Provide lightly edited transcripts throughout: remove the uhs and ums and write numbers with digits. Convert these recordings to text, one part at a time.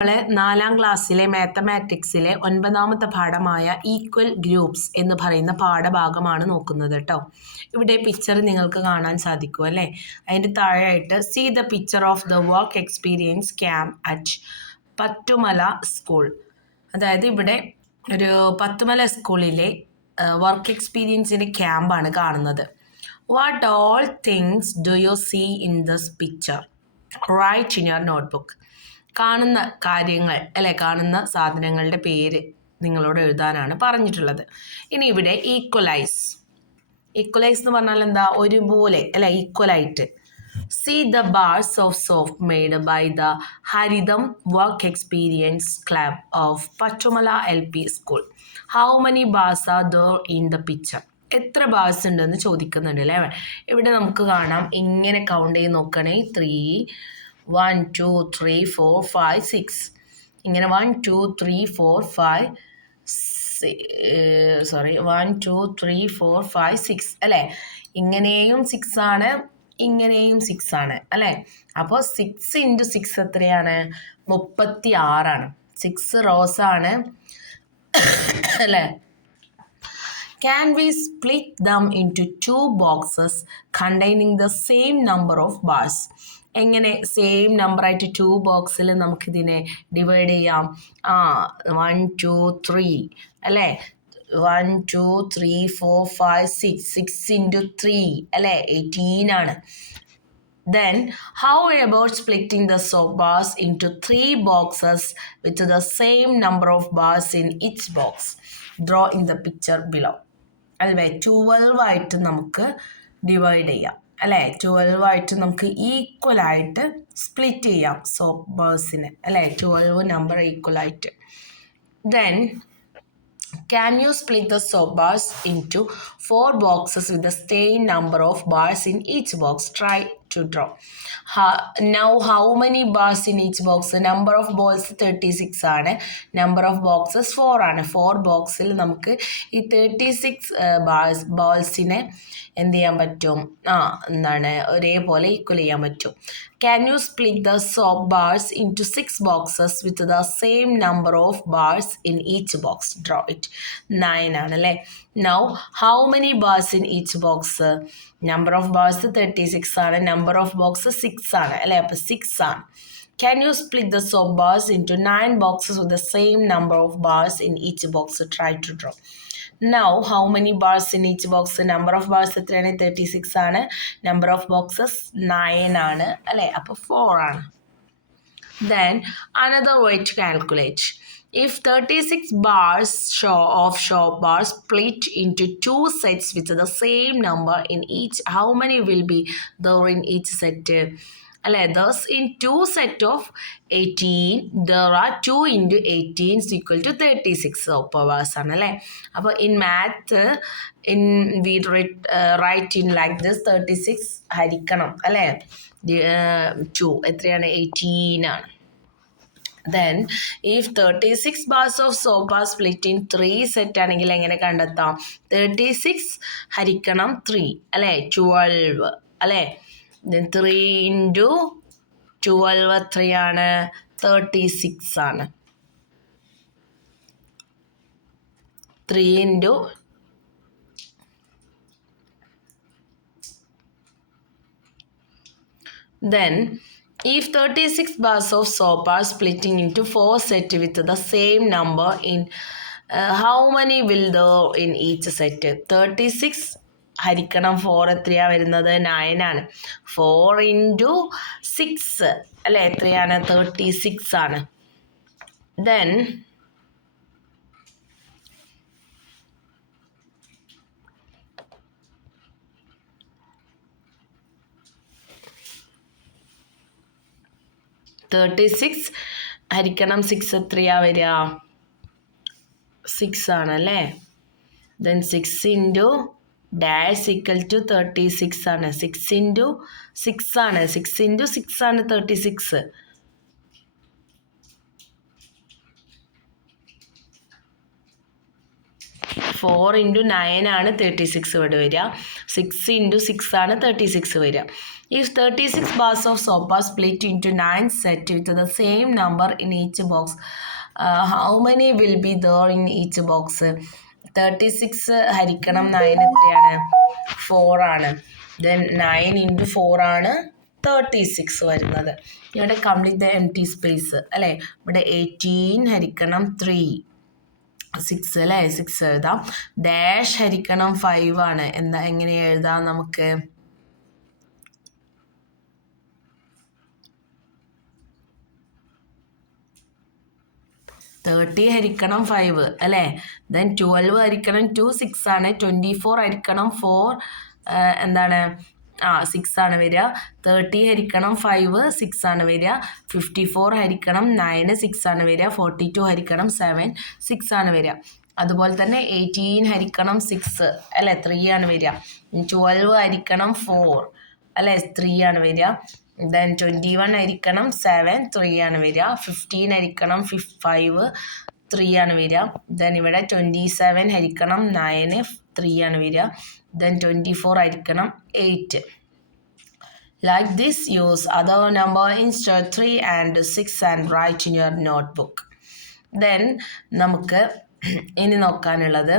നമ്മള് 4ാം ക്ലാസ്സിലെ മാത്തമാറ്റിക്സിലെ 9ാമത്തെ പാഠമായ equal groups എന്ന് പറയുന്ന പാഠഭാഗമാണ് നോക്കുന്നത് കേട്ടോ. ഇവിടെ പിക്ചർ നിങ്ങൾക്ക് കാണാൻ സാധിക്കും അല്ലേ? അതിൻ്റെ താഴെയായിട്ട് see the picture of the work experience camp at Pathumala school. അതായത് ഇവിടെ ഒരു പത്തുമല സ്കൂളിലെ വർക്ക് എക്സ്പീരിയൻസിൻ്റെ ക്യാമ്പാണ് കാണുന്നത്. What all things do you see in this picture? Write in your notebook. കാണുന്ന കാര്യങ്ങൾ അല്ലെ, കാണുന്ന സാധനങ്ങളുടെ പേര് നിങ്ങളോട് എഴുതാനാണ് പറഞ്ഞിട്ടുള്ളത്. ഇനി ഇവിടെ ഈക്വലൈസ് എന്ന് പറഞ്ഞാൽ എന്താ? ഒരുപോലെ അല്ലെ, ഈക്വലായിട്ട്. See the bars of soap made by the Haritham work experience club of Pattumala LP school. How many bars are there in the picture? എത്ര ബാർസ് ഉണ്ടെന്ന് ചോദിക്കുന്നുണ്ട് അല്ലേ? ഇവിടെ നമുക്ക് കാണാം, ഇങ്ങനെ കൗണ്ട് ചെയ്ത് നോക്കണേ. 3 1 2 3 4 5 6 ഇങ്ങനെ 1 2 3 4 5 1 2 3 4 5 6 അല്ലേ? ഇങ്ങനെയും 6 ആണ്, ഇങ്ങനെയും 6 ആണ് അല്ലേ? അപ്പോൾ 6 × 6 എത്രയാണ്? 36 ആണ്. 6 റോസ് ആണ് അല്ലേ? Can we split them into 2 boxes containing the same number of bars? എങ്ങനെ സെയിം നമ്പർ ആയിട്ട് 2 ബോക്സിൽ നമുക്കിതിനെ ഡിവൈഡ് ചെയ്യാം? 1 2 3 അല്ലേ? 1 2 3 4 5 6 6 × 3 അല്ലേ? 18 ആണ്. Then how about splitting the soap bars into 3 boxes with the same number of bars in each box? Draw in the picture below. അല്ലേ? 12 ആയിട്ട് നമുക്ക് ഡിവൈഡ് ചെയ്യാം അല്ലേ? 12 ആയിട്ട് നമുക്ക് ഈക്വൽ ആയിട്ട് സ്പ്ലിറ്റ് ചെയ്യാം സോപ്പ് ബാർസിനെ അല്ലേ? 12 നമ്പർ ഈക്വൽ ആയിട്ട്. Then can you split the soap bars into 4 boxes with the same number of bars in each box? Try to draw. Now how many bars in each box? Number of balls 36 ആണ്. Number of boxes 4 ആണ്. 4 ബോക്സിൽ നമുക്ക് ഈ 36 ബോൾസിനെ എന്ത് ചെയ്യാൻ പറ്റും? എന്താണ്, ഒരേപോലെ ഈക്വൽ ചെയ്യാൻ പറ്റും. Can you split the soap bars into 6 boxes with the same number of bars in each box? Draw it. 9 ആണ് അല്ലേ? Now how many bars in each box? Number of bars 36 ആണ്. Number of boxes 6 ആണ് അല്ലേ? അപ്പോൾ 6 ആണ്. Can you split the soap bars into 9 boxes with the same number of bars in each box? Try to draw. Now how many bars in each box? Number of bars എത്രയാണ്? 36 ആണ്. Number of boxes 9 ആണ് അല്ലേ? അപ്പോൾ 4 ആണ്. Then another way to calculate. If 36 bars of soap bars split into 2 sets with the same number in each, how many will be there in each set? അല്ലേ? Thus in 2 set of 18 there are 2 × 18 is equal to 36 soap bars ആണ് അല്ലേ? അപ്പോൾ in math we write in like this, 36 ഹരിക്കണം അല്ലേ? 2 എത്രയാണ്? 18 ആണ്. Then if 36 bars of soap are split in 3 set ആണെങ്കിൽ എങ്ങനെ കണ്ടെത്താം? 36 ഹരിക്കണം 3 അല്ലേ? 12 അല്ലേ? Then 3 × 12 എത്രയാണ്? 36 ആണ്. 3 × Then if 36 bars of soap are splitting into 4 sets with the same number in, how many will there in each set? 36 ഹരിക്കണം 4 എത്രയാണ് വരുന്നത്? 9 ആണ്. 4 × 6 അല്ലേ? എത്രയാണ്? 36 ആണ്. Then ഹരിക്കണം 6 എത്രയാ വരിക? 6 ആണല്ലേ? Then 6 × dash equal to 36 ആണ്. 6 × 6 ആണ്. 6 × 6 ആണ് 36. 4 × 9 ആണ് 36 ഇവിടെ വരിക. 6 × 6 ആണ് 36 വരിക. If 36 bars of soap are split into 9 sets with the same number in each box, how many will be there in each box? 36 ഹരിക്കണം 9 എത്രയാണ്? 4 ആണ്. Then 9 into 4 ആണ് 36 വരുന്നത്. ഇവിടെ കംപ്ലീറ്റ് ദ എംപ്റ്റി സ്പേസ് അല്ലേ? ഇവിടെ 18 ഹരിക്കണം 3 6 അല്ലേ? 6 എഴുതാം. ഡാഷ് ഹരിക്കണം 5 ആണ്. എങ്ങനെ എഴുതാം നമുക്ക്? 30 ഹരിക്കണം 5 അല്ലേ? ദെൻ 12 ഹരിക്കണം 2 6 ആണ്. 24 ഹരിക്കണം 4 എന്താണ്? 6 ആണ് വരിക. 30 ഹരിക്കണം 5 6 ആണ് വരിക. 54 ഹരിക്കണം 9 6 ആണ് വരിക. 42 ഹരിക്കണം 7 6 ആണ് വരിക. അതുപോലെ തന്നെ 18 ഹരിക്കണം 6 അല്ലേ? 3 ആണ് വരിക. 12 ഹരിക്കണം 4 അല്ലേ? 3 ആണ് വരിക. ദെൻ 21 ഹരിക്കണം 7 3 ആണ് വരിക. 15 ഹരിക്കണം 5 3 ആണ് വരിക. ദെൻ ഇവിടെ 27 ഹരിക്കണം 9 3 ആണ് വരിക. ദെൻ 24 ഹരിക്കണം 8. Like this, use other number instead 3 and 6 and write in your notebook. Then നമുക്ക് ഇനി നോക്കാനുള്ളത്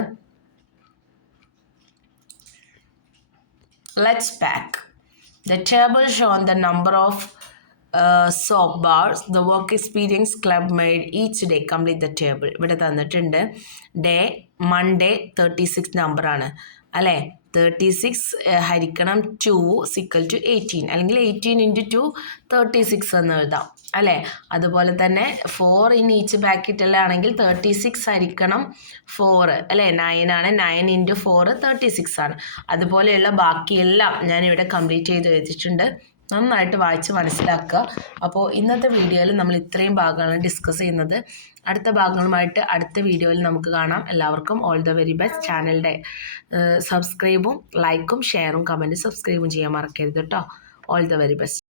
let's pack. The table shown the number of soap bars the work experience club made each day. Complete the table. ഇവിടെ തന്നിട്ടുണ്ട് day Monday 36 number ആണ് അല്ലേ? 36 ഹരിക്കണം 2 = 18 അല്ലെങ്കിൽ 18 into 2 36 എന്ന് എഴുതാം അല്ലേ? അതുപോലെ തന്നെ 4 in each പാക്കറ്റിലാണെങ്കിൽ 36 ഹരിക്കണം 4 അല്ലേ? 9 ആണ്. 9 into 4 36 ആണ്. അതുപോലെയുള്ള ബാക്കിയെല്ലാം ഞാനിവിടെ കംപ്ലീറ്റ് ചെയ്ത് വെച്ചിട്ടുണ്ട്. നന്നായിട്ട് വായിച്ച് മനസ്സിലാക്കുക. അപ്പോൾ ഇന്നത്തെ വീഡിയോയിൽ നമ്മൾ ഇത്രയും ഭാഗങ്ങളാണ് ഡിസ്കസ് ചെയ്യുന്നത്. അടുത്ത ഭാഗങ്ങളുമായിട്ട് അടുത്ത വീഡിയോയിൽ നമുക്ക് കാണാം. എല്ലാവർക്കും ഓൾ ദ വെരി ബെസ്റ്റ്. ചാനലിൻ്റെ സബ്സ്ക്രൈബും ലൈക്കും ഷെയറും കമൻറ്റും സബ്സ്ക്രൈബും ചെയ്യാൻ മറക്കരുത് കേട്ടോ. All the very best.